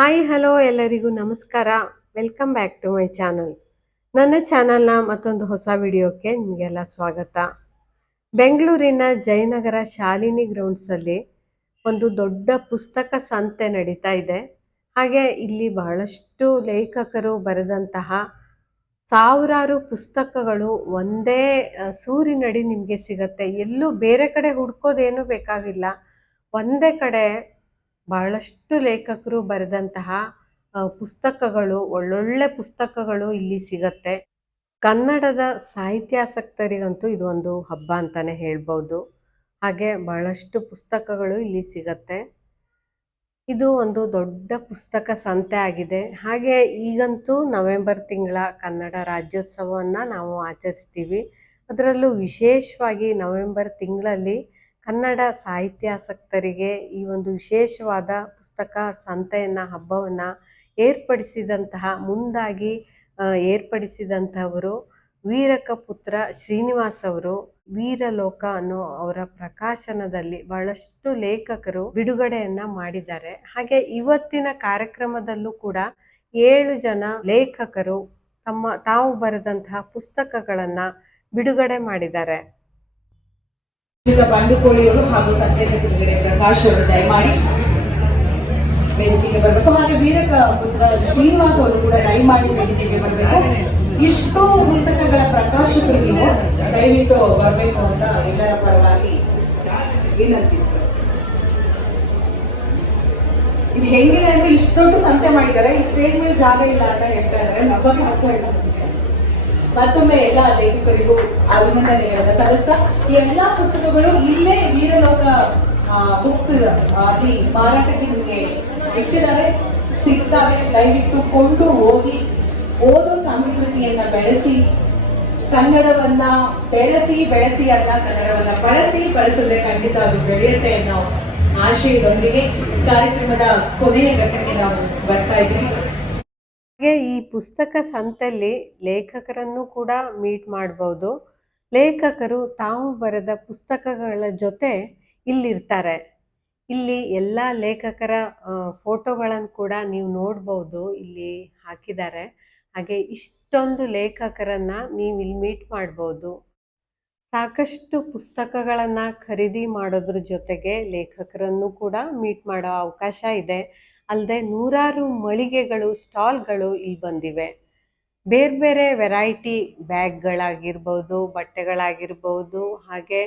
Hi hello ಎಲ್ಲರಿಗೂ ನಮಸ್ಕಾರ. Welcome back to my channel ನನ್ನ ಚಾನಲ್ನ ಮತ್ತೊಂದು ಹೊಸ ವಿಡಿಯೋಕ್ಕೆ ನಿಮಗೆಲ್ಲ ಸ್ವಾಗತ. ಬೆಂಗಳೂರಿನ ಜಯನಗರ ಶಾಲಿನಿ ಗ್ರೌಂಡ್ಸಲ್ಲಿ ಒಂದು ದೊಡ್ಡ ಪುಸ್ತಕ ಸಂತೆ ನಡೀತಾ ಇದೆ. ಹಾಗೆ ಇಲ್ಲಿ ಬಹಳಷ್ಟು ಲೇಖಕರು ಬರೆದಂತಹ ಸಾವಿರಾರು ಪುಸ್ತಕಗಳು ಒಂದೇ ಸೂರಿನಡಿ ನಿಮಗೆ ಸಿಗತ್ತೆ. ಎಲ್ಲೂ ಬೇರೆ ಕಡೆ ಹುಡ್ಕೋದೇನೂ ಬೇಕಾಗಿಲ್ಲ. ಒಂದೇ ಕಡೆ ಬಹಳಷ್ಟು ಲೇಖಕರು ಬರೆದಂತಹ ಪುಸ್ತಕಗಳು, ಒಳ್ಳೊಳ್ಳೆ ಪುಸ್ತಕಗಳು ಇಲ್ಲಿ ಸಿಗತ್ತೆ. ಕನ್ನಡದ ಸಾಹಿತ್ಯಾಸಕ್ತರಿಗಂತೂ ಇದೊಂದು ಹಬ್ಬ ಅಂತಲೇ ಹೇಳ್ಬೋದು. ಹಾಗೆ ಬಹಳಷ್ಟು ಪುಸ್ತಕಗಳು ಇಲ್ಲಿ ಸಿಗತ್ತೆ. ಇದು ಒಂದು ದೊಡ್ಡ ಪುಸ್ತಕ ಸಂತೆ ಆಗಿದೆ. ಹಾಗೆ ಈಗಂತೂ ನವೆಂಬರ್ ತಿಂಗಳ ಕನ್ನಡ ರಾಜ್ಯೋತ್ಸವವನ್ನು ನಾವು ಆಚರಿಸ್ತೀವಿ. ಅದರಲ್ಲೂ ವಿಶೇಷವಾಗಿ ನವೆಂಬರ್ ತಿಂಗಳಲ್ಲಿ ಕನ್ನಡ ಸಾಹಿತ್ಯಾಸಕ್ತರಿಗೆ ಈ ಒಂದು ವಿಶೇಷವಾದ ಪುಸ್ತಕ ಸಂತೆಯನ್ನು, ಹಬ್ಬವನ್ನು ಏರ್ಪಡಿಸಿದಂತಹ, ಮುಂದಾಗಿ ಏರ್ಪಡಿಸಿದಂಥವರು ವೀರಕ ಪುತ್ರ ಶ್ರೀನಿವಾಸ್ ಅವರು, ವೀರಲೋಕ ಅನ್ನೋ ಅವರ ಪ್ರಕಾಶನದಲ್ಲಿ ಬಹಳಷ್ಟು ಲೇಖಕರು ಬಿಡುಗಡೆಯನ್ನ ಮಾಡಿದ್ದಾರೆ. ಹಾಗೆ ಇವತ್ತಿನ ಕಾರ್ಯಕ್ರಮದಲ್ಲೂ ಕೂಡ ಏಳು ಜನ ಲೇಖಕರು ತಮ್ಮ ತಾವು ಬರೆದಂತಹ ಪುಸ್ತಕಗಳನ್ನ ಬಿಡುಗಡೆ ಮಾಡಿದ್ದಾರೆ. ಬಂಡುಕೋಳಿಯವರು ಹಾಗೂ ಸಂಕೇತ ಸಿಂಗಡೆ ಪ್ರಕಾಶ್ ಅವರು ದಯಮಾಡಿ ವೇದಿಕೆಗೆ ಬರಬೇಕು. ಹಾಗೆ ವೀರಕ ಪುತ್ರ ಶ್ರೀನಿವಾಸ್ ಅವರು ಕೂಡ ದಯಮಾಡಿ ವೇದಿಕೆಗೆ ಬರಬೇಕು. ಇಷ್ಟು ಪುಸ್ತಕಗಳ ಪ್ರಕಾಶಕರು ನೀವು ದಯವಿಟ್ಟು ಬರಬೇಕು ಅಂತ ಎಲ್ಲರ ಪರವಾಗಿ ವಿನಂತಿಸ್ತಾರೆ ಇದು ಹೆಂಗಿದೆ ಅಂದ್ರೆ ಇಷ್ಟೊಂದು ಸಂತೆ ಮಾಡಿದ್ದಾರೆ. ಈ ಸ್ಟೇಜ್ ಮೇಲೆ ಜಾಗ ಇಲ್ಲ ಅಂತ ಹೇಳ್ತಾ ಇದ್ದಾರೆ. ನಮಗೆ ಮತ್ತೊಮ್ಮೆ ಎಲ್ಲ ಲೇಖಕರಿಗೂ ಅಭಿನಂದನೆಗಳನ್ನ ಸಲ್ಲಿಸ್ತಾ, ಈ ಎಲ್ಲಾ ಪುಸ್ತಕಗಳು ಇಲ್ಲೇ ವೀರಲೋಕ ಬುಕ್ಸ್ ಅಲ್ಲಿ ಮಾರಾಟಕ್ಕೆ ನಿಮಗೆ ಇಟ್ಟಿದ್ದಾರೆ. ಸಿಗ್ತವೆ. ದಯವಿಟ್ಟು ಕೊಂಡು ಹೋಗಿ ಓದೋ ಸಂಸ್ಕೃತಿಯನ್ನ ಬೆಳೆಸಿ, ಕನ್ನಡವನ್ನ ಬೆಳೆಸಿ ಬೆಳೆಸಿ ಅಲ್ಲ, ಕನ್ನಡವನ್ನ ಬಳಸಿ, ಬಳಸಿದ್ರೆ ಖಂಡಿತ ಅದು ಬೆಳೆಯುತ್ತೆ ಅನ್ನೋ ಆಶಯದೊಂದಿಗೆ ಕಾರ್ಯಕ್ರಮದ ಕೊನೆಯ ಘಟ್ಟಕ್ಕೆ ನಾವು ಬರ್ತಾ ಇದ್ದೀವಿ. ಹಾಗೆ ಈ ಪುಸ್ತಕ ಸಂತೆಯಲ್ಲಿ ಲೇಖಕರನ್ನು ಕೂಡ ಮೀಟ್ ಮಾಡ್ಬೋದು. ಲೇಖಕರು ತಾವು ಬರೆದ ಪುಸ್ತಕಗಳ ಜೊತೆ ಇಲ್ಲಿರ್ತಾರೆ. ಇಲ್ಲಿ ಎಲ್ಲ ಲೇಖಕರ ಫೋಟೋಗಳನ್ನು ಕೂಡ ನೀವು ನೋಡ್ಬೋದು, ಇಲ್ಲಿ ಹಾಕಿದ್ದಾರೆ. ಹಾಗೆ ಇಷ್ಟೊಂದು ಲೇಖಕರನ್ನು ನೀವು ಇಲ್ಲಿ ಮೀಟ್ ಮಾಡ್ಬೋದು. ಸಾಕಷ್ಟು ಪುಸ್ತಕಗಳನ್ನು ಖರೀದಿ ಮಾಡೋದ್ರ ಜೊತೆಗೆ ಲೇಖಕರನ್ನು ಕೂಡ ಮೀಟ್ ಮಾಡೋ ಅವಕಾಶ ಇದೆ. ಅಲ್ಲದೆ ನೂರಾರು ಮಳಿಗೆಗಳು, ಸ್ಟಾಲ್ಗಳು ಇಲ್ಲಿ ಬಂದಿವೆ. ಬೇರೆ ಬೇರೆ ವೆರೈಟಿ ಬ್ಯಾಗ್ಗಳಾಗಿರ್ಬೋದು, ಬಟ್ಟೆಗಳಾಗಿರ್ಬೋದು, ಹಾಗೆ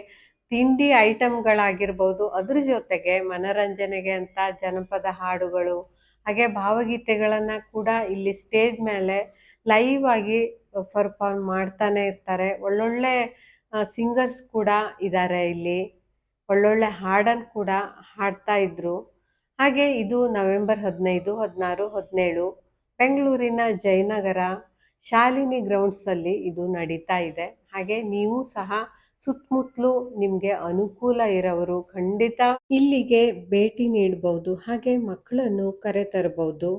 ತಿಂಡಿ ಐಟಮ್ಗಳಾಗಿರ್ಬೋದು, ಅದ್ರ ಜೊತೆಗೆ ಮನರಂಜನೆಗೆ ಅಂತ ಜನಪದ ಹಾಡುಗಳು, ಹಾಗೆ ಭಾವಗೀತೆಗಳನ್ನು ಕೂಡ ಇಲ್ಲಿ ಸ್ಟೇಜ್ ಮೇಲೆ ಲೈವ್ ಆಗಿ ಪರ್ಫಾರ್ಮ್ ಮಾಡ್ತಾನೆ ಇರ್ತಾರೆ. ಒಳ್ಳೊಳ್ಳೆ ಸಿಂಗರ್ಸ್ ಕೂಡ ಇದ್ದಾರೆ ಇಲ್ಲಿ. ಒಳ್ಳೊಳ್ಳೆ ಹಾಡನ್ನು ಕೂಡ ಹಾಡ್ತಾ ಇದ್ರು. ಹಾಗೆ ಇದು ನವೆಂಬರ್ ಹದಿನೈದು, ಹದಿನಾರು, ಹದಿನೇಳು, ಬೆಂಗಳೂರಿನ ಜಯನಗರ ಶಾಲಿನಿ ಗ್ರೌಂಡ್ಸಲ್ಲಿ ಇದು ನಡೀತಾ ಇದೆ. ಹಾಗೆ ನೀವು ಸಹ ಸುತ್ತಮುತ್ತಲು ನಿಮಗೆ ಅನುಕೂಲ ಇರೋರು ಖಂಡಿತ ಇಲ್ಲಿಗೆ ಭೇಟಿ ನೀಡಬಹುದು ಹಾಗೆ ಮಕ್ಕಳನ್ನು ಕರೆತರಬಹುದು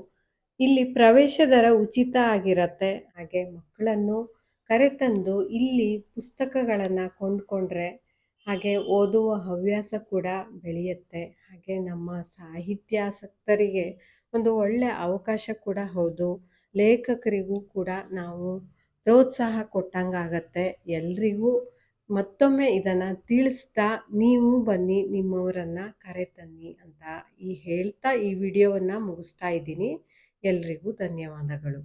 ಇಲ್ಲಿ ಪ್ರವೇಶ ದರ ಉಚಿತ ಆಗಿರತ್ತೆ, ಹಾಗೆ ಮಕ್ಕಳನ್ನು ಕರೆತಂದು ಇಲ್ಲಿ ಪುಸ್ತಕಗಳನ್ನು ಕೊಂಡ್ಕೊಂಡ್ರೆ ಹಾಗೆ ಓದುವ ಹವ್ಯಾಸ ಕೂಡ ಬೆಳೆಯುತ್ತೆ. ಹಾಗೆ ನಮ್ಮ ಸಾಹಿತ್ಯಾಸಕ್ತರಿಗೆ ಒಂದು ಒಳ್ಳೆಯ ಅವಕಾಶ ಕೂಡ ಹೌದು. ಲೇಖಕರಿಗೂ ಕೂಡ ನಾವು ಪ್ರೋತ್ಸಾಹ ಕೊಟ್ಟಂಗಾಗತ್ತೆ. ಎಲ್ರಿಗೂ ಮತ್ತೊಮ್ಮೆ ಇದನ್ನು ತಿಳಿಸ್ತಾ ನೀವು ಬನ್ನಿ, ನಿಮ್ಮವರನ್ನು ಕರೆ ತನ್ನಿ ಅಂತ ಈ ಹೇಳ್ತಾ ಈ ವಿಡಿಯೋವನ್ನು ಮುಗಿಸ್ತಾ ಇದ್ದೀನಿ. ಎಲ್ರಿಗೂ ಧನ್ಯವಾದಗಳು.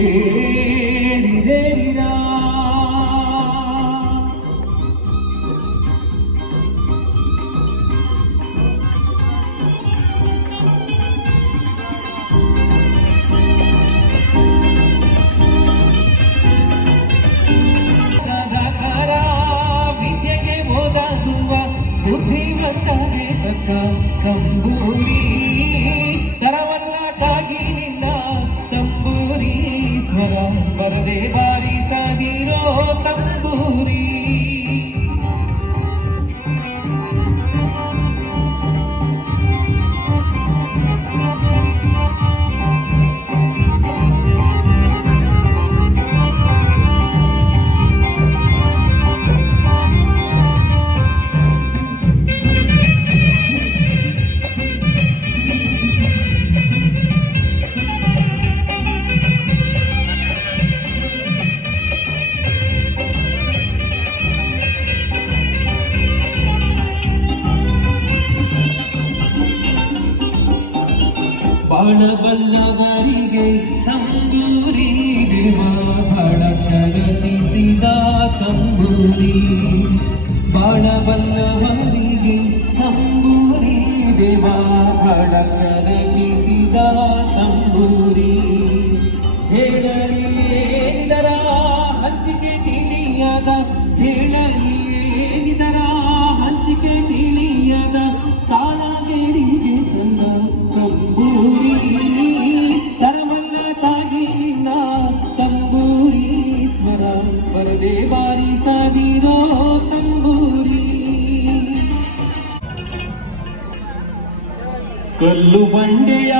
He பரதேவா ಬಾಳಬಲ್ಲವರಿಗೆ ತಂಬೂರಿಗೆ ಬಾಳಕ್ಷರ ಚಿಸಿದ ತಂಬೂರಿ. ಬಾಳಬಲ್ಲವರಿಗೆ ತಂಬೂರಿ ದೇವಾ ಬಾಳಕ್ಷರ ಚಿಸಿದ ತಂಬೂರಿ. ಹೇಳಲಿ ಏತರ ಹಂಚಿಕೆ ತಿಳಿಯದ ಹೇಳಲಿ ಕಲ್ಲು ಬಂಡೆಯ